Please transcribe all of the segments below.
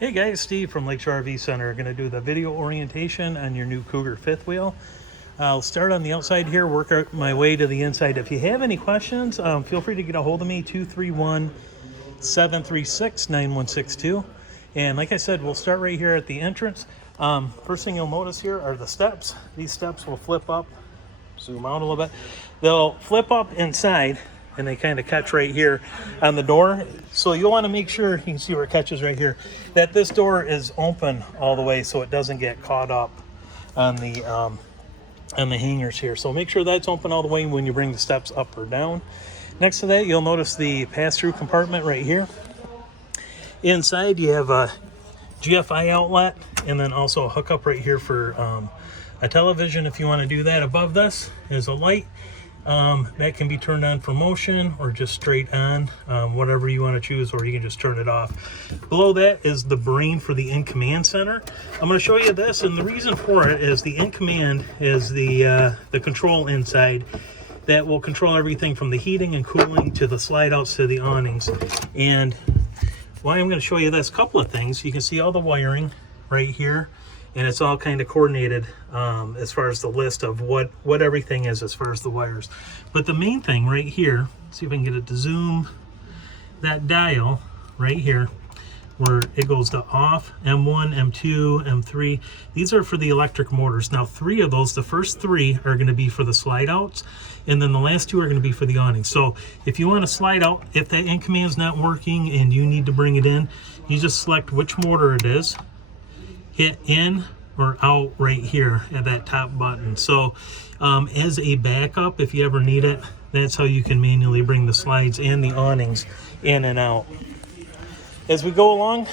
Hey guys, Steve from Lakeshore RV Center. Going to do the video orientation on your new Cougar fifth wheel. I'll start on the outside here, work out my way to the inside. If you have any questions, feel free to get a hold of me, 231-736-9162. And like I said, we'll start right here at the entrance. First thing you'll notice here are the steps. These steps will flip up, zoom out a little bit. They'll flip up inside, and they kind of catch right here on the door. So you'll want to make sure, you can see where it catches right here, that this door is open all the way so it doesn't get caught up on the hangers here. So make sure that's open all the way when you bring the steps up or down. Next to that, you'll notice the pass-through compartment right here. Inside you have a GFI outlet and then also a hookup right here for a television if you want to do that. Above this is a light. That can be turned on for motion or just straight on, whatever you want to choose, or you can just turn it off. Below that is the brain for the in-command center. I'm going to show you this, and the reason for it is the in-command is the control inside that will control everything from the heating and cooling to the slide outs to the awnings. And why I'm going to show you this, couple of things. You can see all the wiring right here, and it's all kind of coordinated as far as the list of what everything is as far as the wires. But the main thing right here, see if I can get it to zoom, that dial right here where it goes to off, M1, M2, M3. These are for the electric motors. Now 3 of those, the first 3 are going to be for the slide outs, and then the last 2 are going to be for the awning. So if you want to slide out, if that in command is not working and you need to bring it in, you just select which motor it is, hit in or out right here at that top button. So as a backup, if you ever need it, that's how you can manually bring the slides and the awnings in and out. As we go along,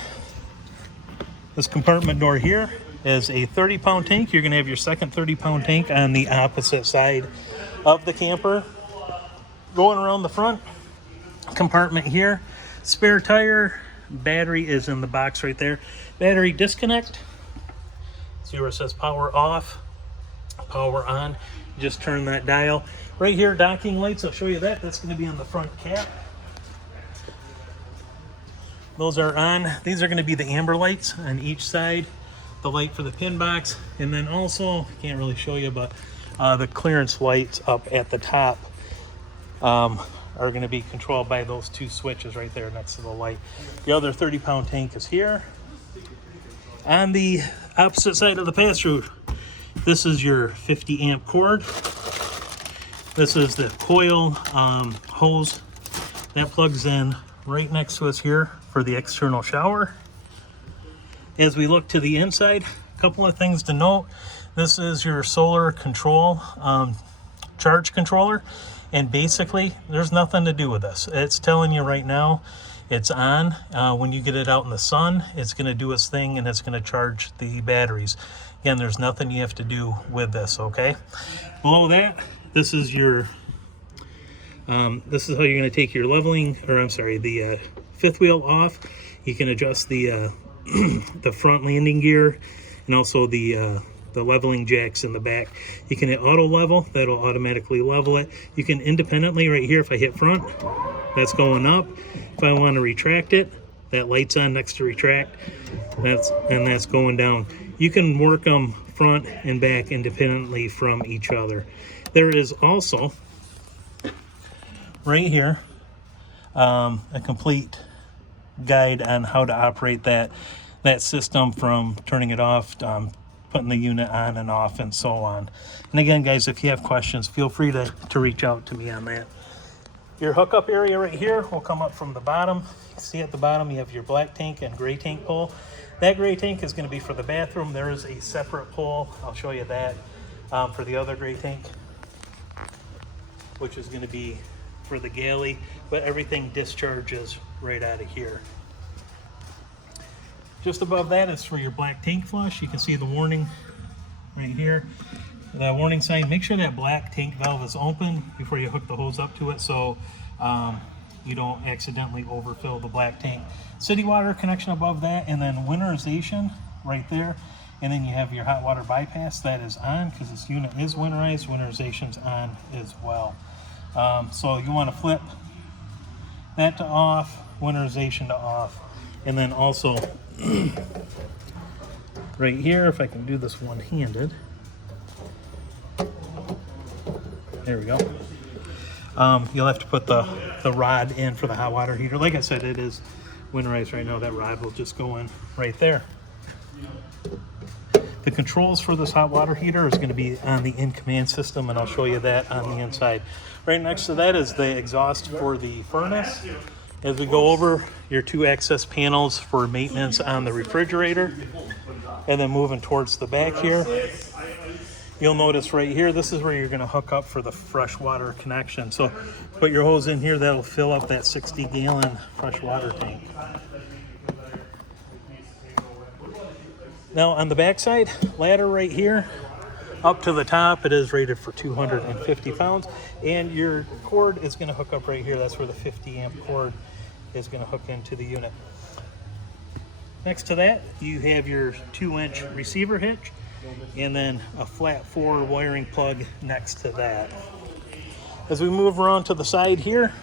this compartment door here is a 30-pound tank. You're going to have your second 30-pound tank on the opposite side of the camper. Going around the front compartment here, spare tire, battery is in the box right there. Battery disconnect. See where it says power off, power on. Just turn that dial. Right here, docking lights, I'll show you that. That's going to be on the front cap. Those are on. These are going to be the amber lights on each side. The light for the pin box. And then also, can't really show you, but the clearance lights up at the top are going to be controlled by those 2 switches right there next to the light. The other 30-pound tank is here. On the opposite side of the pass-through, this is your 50 amp cord. This is the coil hose that plugs in right next to us here for the external shower. As we look to the inside, a couple of things to note. This is your solar control charge controller, and basically there's nothing to do with this. It's telling you right now it's on. When you get it out in the sun, it's going to do its thing and it's going to charge the batteries. Again, there's nothing you have to do with this, okay? Below that, this is your this is how you're going to take your leveling, or I'm sorry, the fifth wheel off. You can adjust the the front landing gear and also the leveling jacks in the back. You can hit auto level, that'll automatically level it. You can independently, right here, if I hit front, that's going up. If I want to retract it, that light's on next to retract, that's going down. You can work them front and back independently from each other. There is also right here a complete guide on how to operate that system, from turning it off, putting the unit on and off, and so on. And again, guys, if you have questions, feel free to reach out to me on that. Your hookup area right here will come up from the bottom. You can see at the bottom you have your black tank and gray tank pole. That gray tank is going to be for the bathroom. There is a separate pole, I'll show you that, for the other gray tank, which is going to be for the galley, but everything discharges right out of here. Just above that is for your black tank flush. You can see the warning right here. The warning sign, make sure that black tank valve is open before you hook the hose up to it, so you don't accidentally overfill the black tank. City water connection above that, and then winterization right there. And then you have your hot water bypass that is on because this unit is winterized. Winterization's on as well. So you want to flip that to off, winterization to off. And then also right here, if I can do this one-handed. There we go. You'll have to put the rod in for the hot water heater. Like I said, it is winterized right now. That rod will just go in right there. The controls for this hot water heater is going to be on the in-command system, and I'll show you that on the inside. Right next to that is the exhaust for the furnace. As we go over, your 2 access panels for maintenance on the refrigerator. And then moving towards the back here, you'll notice right here, this is where you're going to hook up for the fresh water connection. So put your hose in here, that'll fill up that 60-gallon fresh water tank. Now on the back side, ladder right here, up to the top, it is rated for 250 pounds. And your cord is going to hook up right here. That's where the 50 amp cord is going to hook into the unit. Next to that, you have your 2-inch receiver hitch, and then a flat 4 wiring plug next to that. As we move around to the side here,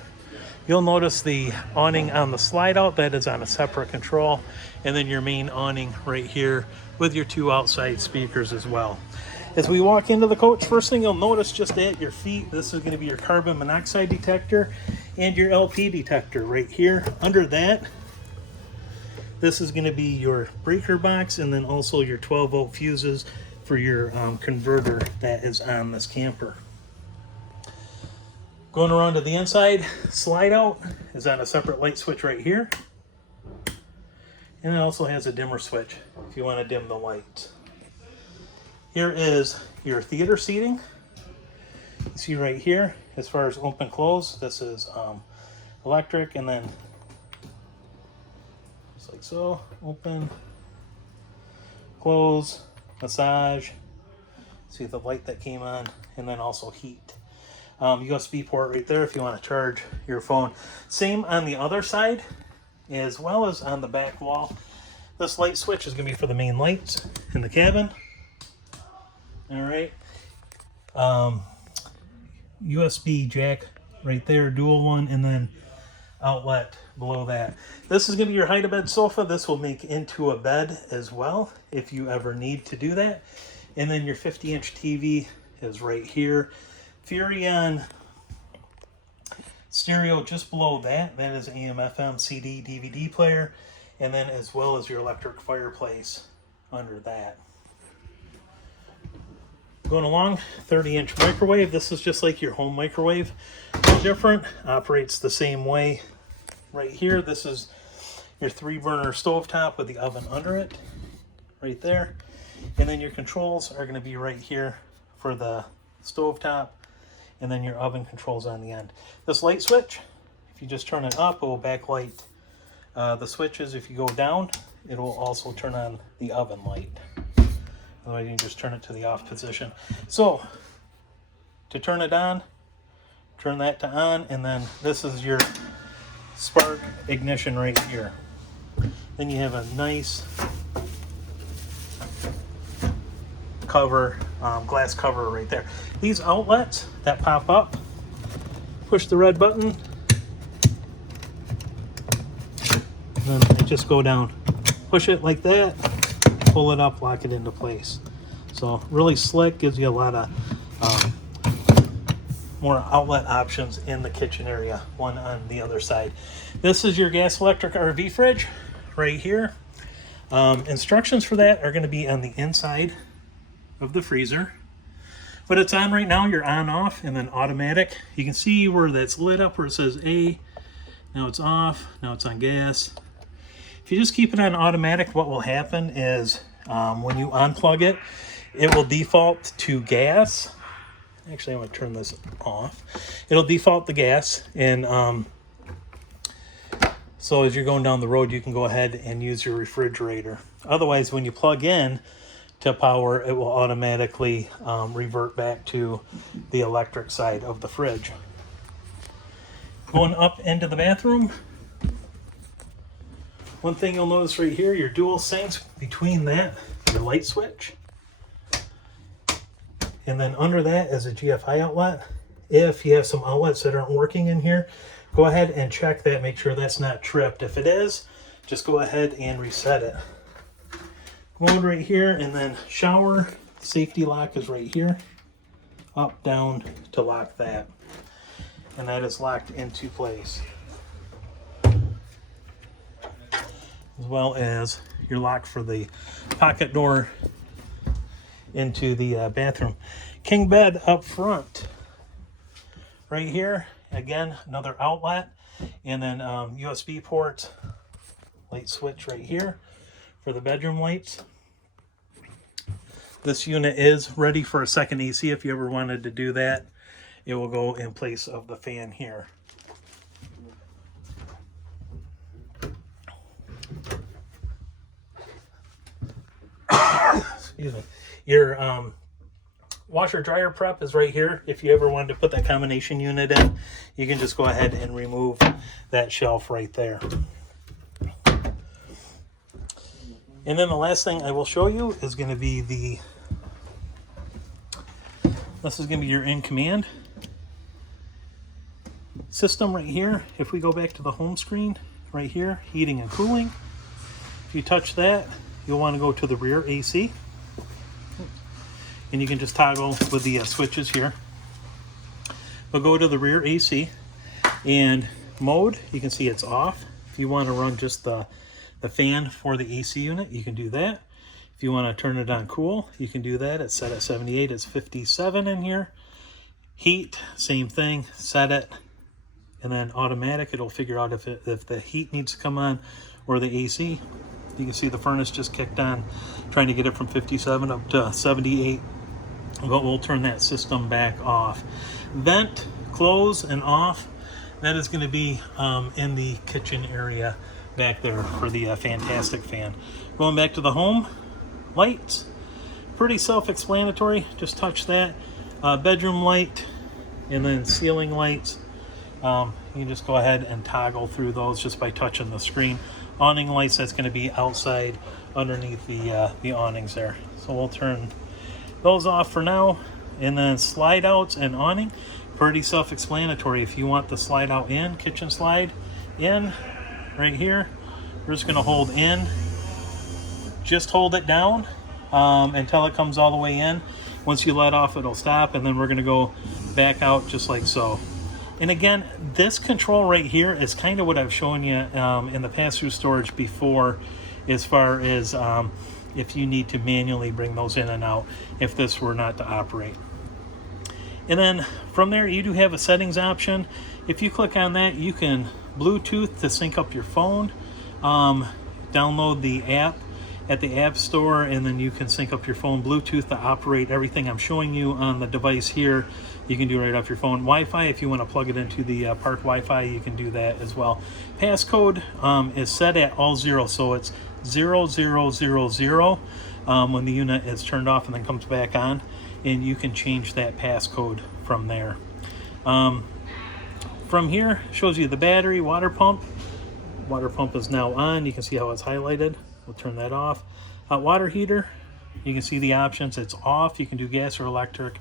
you'll notice the awning on the slide out. That is on a separate control. And then your main awning right here with your 2 outside speakers as well. As we walk into the coach, first thing you'll notice just at your feet, this is going to be your carbon monoxide detector and your LP detector right here. Under that, this is going to be your breaker box, and then also your 12-volt fuses for your converter that is on this camper. Going around to the inside, slide out is on a separate light switch right here. And it also has a dimmer switch if you want to dim the lights. Here is your theater seating. You see right here, as far as open close, this is electric, and then just like so, open, close, massage. See the light that came on, and then also heat. USB port right there if you want to charge your phone. Same on the other side, as well as on the back wall. This light switch is going to be for the main lights in the cabin. All right. USB jack right there, dual one, and then outlet below that. This is going to be your hide-a-bed sofa. This will make into a bed as well if you ever need to do that. And then your 50-inch TV is right here. Furrion stereo just below that. That is AM, FM, CD, DVD player, and then as well as your electric fireplace under that. Going along, 30-inch microwave. This is just like your home microwave. No different, operates the same way. Right here, this is your 3-burner stovetop with the oven under it, right there. And then your controls are going to be right here for the stovetop, and then your oven controls on the end. This light switch, if you just turn it up, it will backlight the switches. If you go down, it will also turn on the oven light. Otherwise, you can just turn it to the off position. So, to turn it on, turn that to on, and then this is your spark ignition right here. Then you have a nice cover, glass cover right there. These outlets that pop up, push the red button, and then they just go down. Push it like that, pull it up, lock it into place. So really slick, gives you a lot of more outlet options in the kitchen area, one on the other side. This is your gas electric RV fridge right here. Instructions for that are going to be on the inside of the freezer. But it's on right now, you're on off, and then automatic. You can see where that's lit up where it says A. Now it's off, now it's on gas. If you just keep it on automatic, what will happen is when you unplug it, it will default to gas. Actually, I'm going to turn this off. It'll default to gas, and so as you're going down the road, you can go ahead and use your refrigerator. Otherwise, when you plug in to power, it will automatically revert back to the electric side of the fridge. Going up into the bathroom, one thing you'll notice right here, your dual sinks, between that, your light switch. And then under that is a GFI outlet. If you have some outlets that aren't working in here, go ahead and check that, make sure that's not tripped. If it is, just go ahead and reset it. Commode right here, and then shower. Safety lock is right here. Up, down to lock that. And that is locked into place. As well as your lock for the pocket door into the bathroom. King bed up front. Right here, again, another outlet. And then USB port, light switch right here for the bedroom lights. This unit is ready for a second AC. If you ever wanted to do that, it will go in place of the fan here. Excuse me. Your washer dryer prep is right here. If you ever wanted to put that combination unit in, you can just go ahead and remove that shelf right there. And then the last thing I will show you is going to be this is going to be your in command system right here. If we go back to the home screen right here, heating and cooling, if you touch that, you'll want to go to the rear AC, and you can just toggle with the switches here. We'll go to the rear AC, and mode, you can see it's off. If you want to run just the fan for the AC unit, you can do that. If you want to turn it on cool, you can do that. It's set at 78. It's 57 in here. Heat, same thing. Set it, and then automatic. It'll figure out if the heat needs to come on or the AC. You can see the furnace just kicked on, trying to get it from 57 up to 78. But we'll turn that system back off. Vent, close and off. That is going to be in the kitchen area back there for the fantastic fan. Going back to the home lights, pretty self-explanatory. Just touch that. Bedroom light, and then ceiling lights. You can just go ahead and toggle through those just by touching the screen. Awning lights, that's going to be outside underneath the awnings there. So we'll turn those off for now. And then slide outs and awning, pretty self-explanatory. If you want the slide out in, kitchen slide in, right here, we're just going to hold in. Just hold it down until it comes all the way in. Once you let off, it'll stop, and then we're going to go back out just like so. And again, this control right here is kind of what I've shown you in the pass-through storage before, as far as if you need to manually bring those in and out if this were not to operate. And then from there, you do have a settings option. If you click on that, you can Bluetooth to sync up your phone, download the app at the App Store, and then you can sync up your phone Bluetooth to operate everything I'm showing you on the device here. You can do right off your phone. Wi-Fi, if you want to plug it into the park Wi-Fi, you can do that as well. Passcode is set at all zero, so it's 0000 when the unit is turned off and then comes back on, and you can change that passcode from there. From here, shows you the battery, water pump. Water pump is now on. You can see how it's highlighted. We'll turn that off. Water heater, you can see the options. It's off. You can do gas or electric,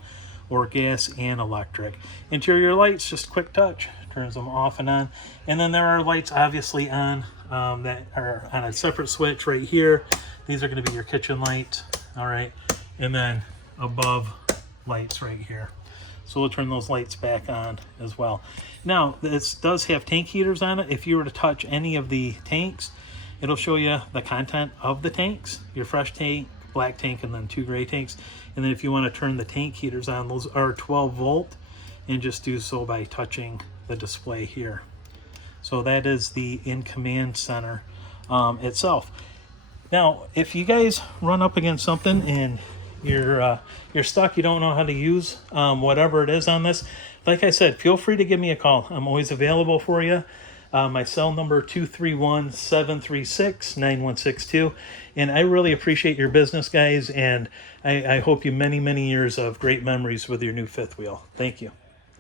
or gas and electric. Interior lights, just quick touch, turns them off and on. And then there are lights obviously on that are on a separate switch right here. These are going to be your kitchen lights, all right? And then above lights right here. So we'll turn those lights back on as well. Now, this does have tank heaters on it. If you were to touch any of the tanks, it'll show you the content of the tanks, your fresh tank, black tank, and then 2 gray tanks. And then if you want to turn the tank heaters on, those are 12 volt, and just do so by touching the display here. So that is the in-command center itself. Now, if you guys run up against something and you're stuck, you don't know how to use whatever it is on this, like I said, feel free to give me a call. I'm always available for you. My cell number 231-736-9162. And I really appreciate your business, guys, and I hope you many, many years of great memories with your new fifth wheel. Thank you.